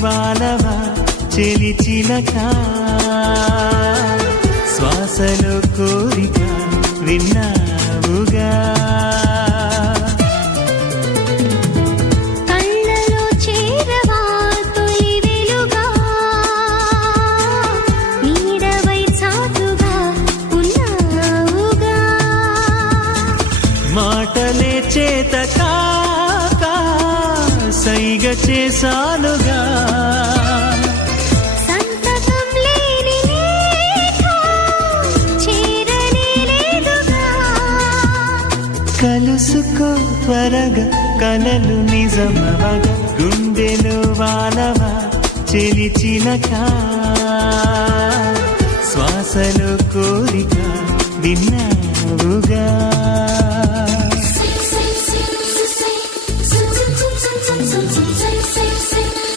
వానవా చెలి చిలక. శ్వాసలో కోరిక విన్నావుగా. మాటలే చేత కాక సైగ చేశానుగా. కలుసుకో త్వరగా కలలు నిజమవగా గుండెలో వానవా? చెలి చిలక శ్వాసలో కోరిక విన్నా